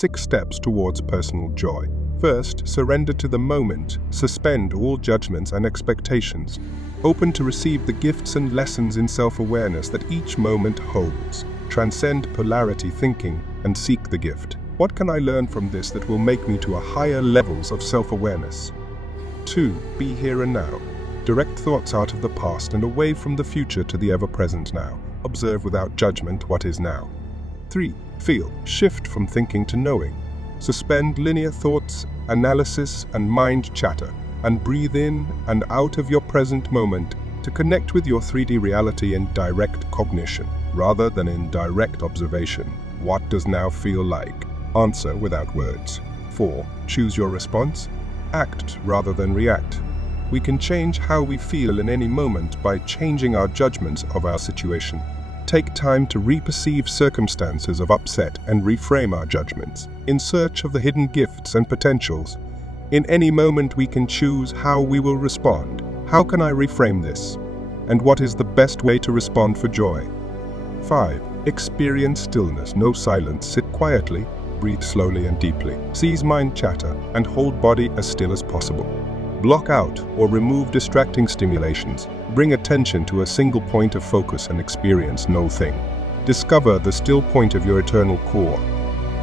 6 steps towards personal joy. First, surrender to the moment. Suspend all judgments and expectations. Open to receive the gifts and lessons in self-awareness that each moment holds. Transcend polarity thinking and seek the gift. What can I learn from this that will make me to a higher levels of self-awareness? 2. Be here and now. Direct thoughts out of the past and away from the future to the ever-present now. Observe without judgment what is now. 3. Feel. Shift from thinking to knowing. Suspend linear thoughts, analysis, and mind chatter, and breathe in and out of your present moment to connect with your 3D reality in direct cognition, rather than in direct observation. What does now feel like? Answer without words. 4. Choose your response. Act rather than react. We can change how we feel in any moment by changing our judgments of our situation. Take time to reperceive circumstances of upset and reframe our judgments, in search of the hidden gifts and potentials. In any moment we can choose how we will respond. How can I reframe this? And what is the best way to respond for joy? 5. Experience stillness, no silence. Sit quietly, breathe slowly and deeply. Cease mind chatter and hold body as still as possible. Block out or remove distracting stimulations. Bring attention to a single point of focus and experience no thing. Discover the still point of your eternal core.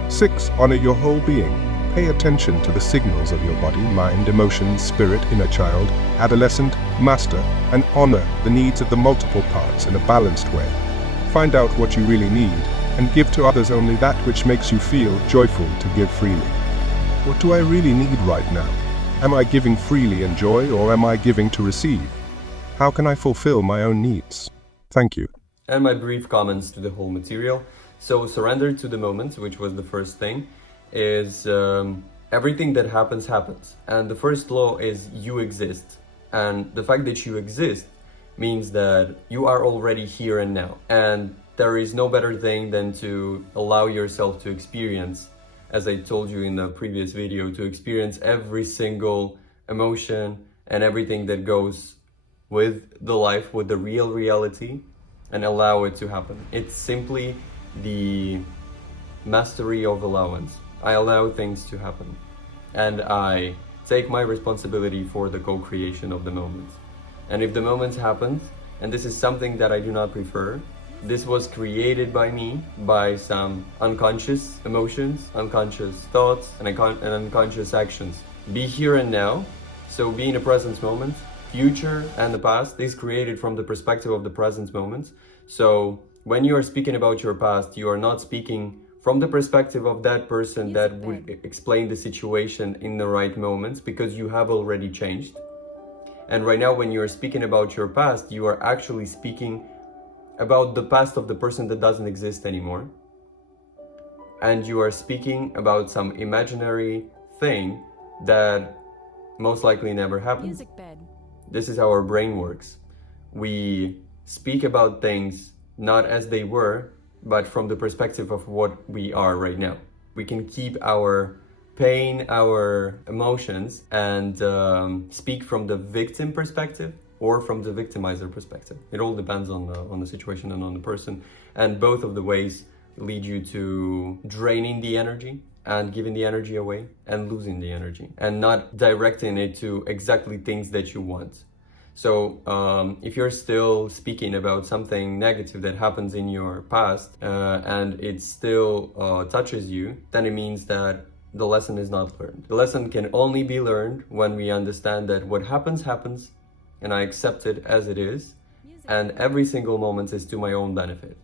6. Honor your whole being. Pay attention to the signals of your body, mind, emotions, spirit, inner child, adolescent, master, and honor the needs of the multiple parts in a balanced way. Find out what you really need and give to others only that which makes you feel joyful to give freely. What do I really need right now? Am I giving freely in joy, or am I giving to receive? How can I fulfill my own needs? Thank you. And my brief comments to the whole material. So surrender to the moment, which was the first thing, is everything that happens, happens. And the first law is you exist. And the fact that you exist means that you are already here and now. And there is no better thing than to allow yourself to experience, as I told you in the previous video, to experience every single emotion and everything that goes with the life, with the real reality, and allow it to happen. It's simply the mastery of allowance. I allow things to happen, and I take my responsibility for the co-creation of the moment. And if the moment happens, and this is something that I do not prefer, this was created by me, by some unconscious emotions, unconscious thoughts, and unconscious actions. Be here and now, so be in the present moment. Future and the past is created from the perspective of the present moment. So when you are speaking about your past, you are not speaking from the perspective of that person that would explain the situation in the right moments, because you have already changed. And right now, when you are speaking about your past, you are actually speaking about the past of the person that doesn't exist anymore. And you are speaking about some imaginary thing that most likely never happened. This is how our brain works. We speak about things not as they were, but from the perspective of what we are right now. We can keep our pain, our emotions, and speak from the victim perspective, or from the victimizer perspective. It all depends on the situation and on the person. And both of the ways lead you to draining the energy and giving the energy away and losing the energy and not directing it to exactly things that you want. So if you're still speaking about something negative that happens in your past and it still touches you, then it means that the lesson is not learned. The lesson can only be learned when we understand that what happens, happens, and I accept it as it is, and every single moment is to my own benefit.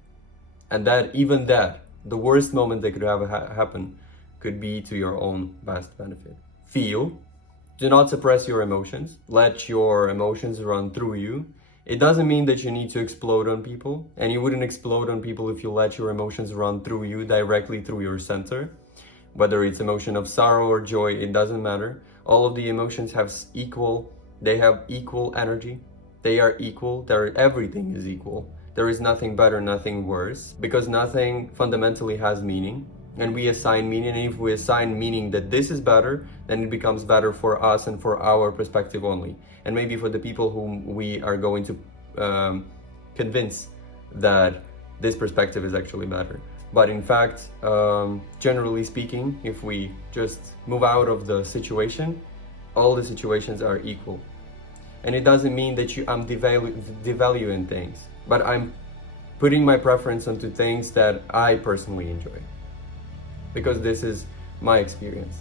And that even that, the worst moment that could have happen, could be to your own best benefit. Feel. Do not suppress your emotions. Let your emotions run through you. It doesn't mean that you need to explode on people, and you wouldn't explode on people if you let your emotions run through you, directly through your center. Whether it's emotion of sorrow or joy, it doesn't matter. All of the emotions have equal energy. They are equal. Everything is equal. There is nothing better, nothing worse, because nothing fundamentally has meaning. And we assign meaning, and if we assign meaning that this is better, then it becomes better for us and for our perspective only. And maybe for the people whom we are going to convince that this perspective is actually better. But in fact, generally speaking, if we just move out of the situation, all the situations are equal. And it doesn't mean that I'm devaluing things, but I'm putting my preference onto things that I personally enjoy, because this is my experience.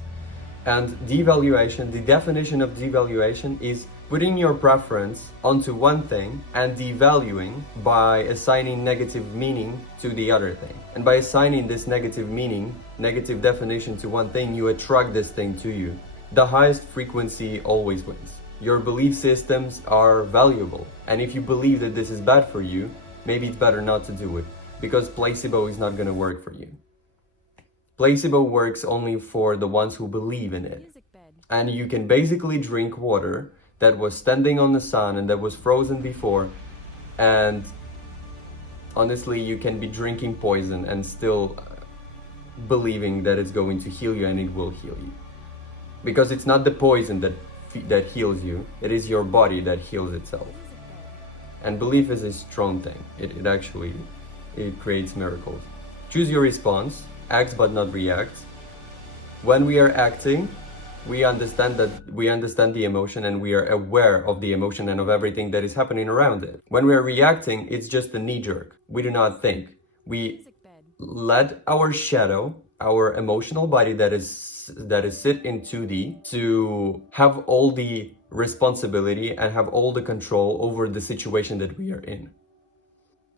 And devaluation, the definition of devaluation is putting your preference onto one thing and devaluing by assigning negative meaning to the other thing. And by assigning this negative meaning, negative definition to one thing, you attract this thing to you. The highest frequency always wins. Your belief systems are valuable. And if you believe that this is bad for you, maybe it's better not to do it, because placebo is not going to work for you. Placebo works only for the ones who believe in it. And you can basically drink water that was standing on the sun and that was frozen before, and honestly, you can be drinking poison and still believing that it's going to heal you, and it will heal you. Because it's not the poison that heals you, it is your body that heals itself. And belief is a strong thing. It actually creates miracles. Choose your response. Act but not react. When we are acting, we understand the emotion, and we are aware of the emotion and of everything that is happening around it. When we are reacting, it's just a knee-jerk. We do not think. We let our shadow, our emotional body that is sit in 2D, to have all the responsibility and have all the control over the situation that we are in.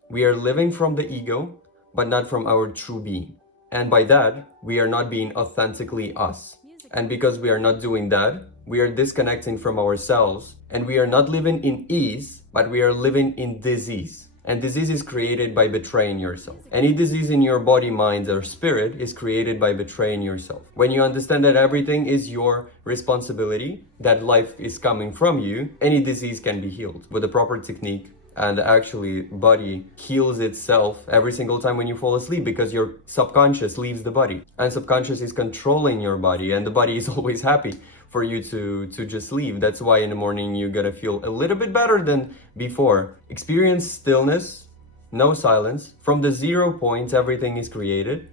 We are living from the ego, but not from our true being. And by that, we are not being authentically us. And because we are not doing that, we are disconnecting from ourselves, and we are not living in ease, but we are living in disease. And disease is created by betraying yourself. Any disease in your body, mind, or spirit is created by betraying yourself. When you understand that everything is your responsibility, that life is coming from you, any disease can be healed with the proper technique. And actually, body heals itself every single time when you fall asleep, because your subconscious leaves the body. And subconscious is controlling your body, and the body is always happy for you to just leave. That's why in the morning you gotta feel a little bit better than before. Experience stillness, no silence. From the 0 point, everything is created.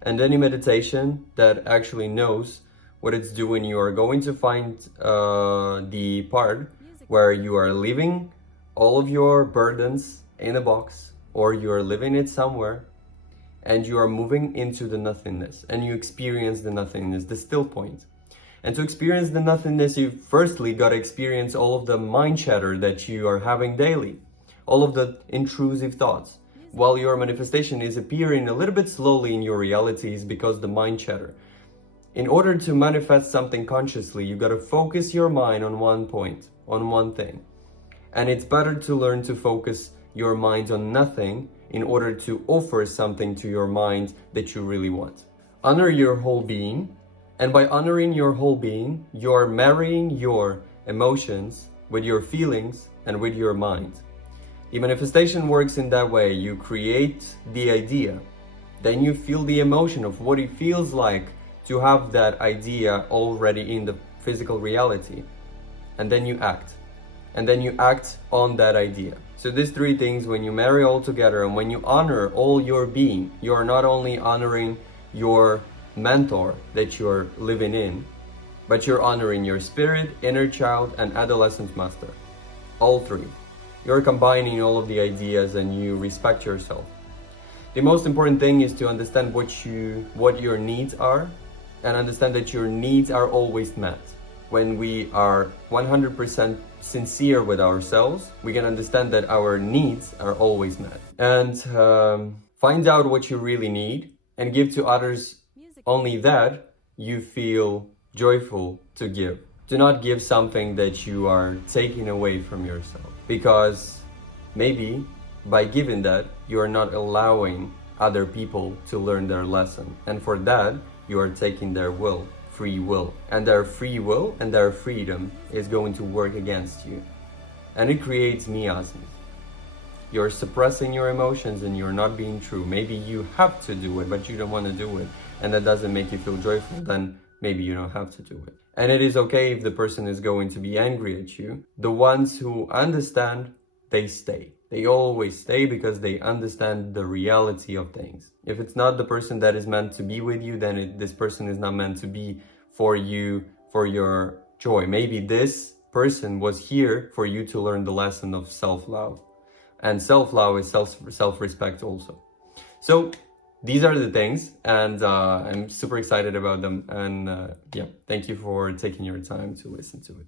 And any meditation that actually knows what it's doing, you are going to find the part where you are leaving all of your burdens in a box, or you are living it somewhere, and you are moving into the nothingness, and you experience the nothingness, the still point. And to experience the nothingness, you firstly got to experience all of the mind chatter that you are having daily, all of the intrusive thoughts. While your manifestation is appearing a little bit slowly in your realities because the mind chatter. In order to manifest something consciously, you got to focus your mind on one point, on one thing. And it's better to learn to focus your mind on nothing in order to offer something to your mind that you really want. Honor your whole being, and by honoring your whole being, you're marrying your emotions with your feelings and with your mind. The manifestation works in that way. You create the idea, then you feel the emotion of what it feels like to have that idea already in the physical reality, and then you act. And then you act on that idea. So these three things, when you marry all together and when you honor all your being, you are not only honoring your mentor that you're living in, but you're honoring your spirit, inner child, and adolescent master. All three. You're combining all of the ideas, and you respect yourself. The most important thing is to understand what your needs are, and understand that your needs are always met. When we are 100% sincere with ourselves, we can understand that our needs are always met. And find out what you really need and give to others only that you feel joyful to give. Do not give something that you are taking away from yourself, because maybe by giving that, you are not allowing other people to learn their lesson. And for that, you are taking their will. Free will, and their free will and their freedom is going to work against you, and it creates miasms. You're suppressing your emotions and you're not being true. Maybe you have to do it, but you don't want to do it, and that doesn't make you feel joyful. Then maybe you don't have to do it. And it is okay if the person is going to be angry at you. The ones who understand, they stay. They always stay because they understand the reality of things. If it's not the person that is meant to be with you, then this person is not meant to be for you, for your joy. Maybe this person was here for you to learn the lesson of self-love. And self-love is self-respect also. So these are the things, and I'm super excited about them. And yeah, thank you for taking your time to listen to it.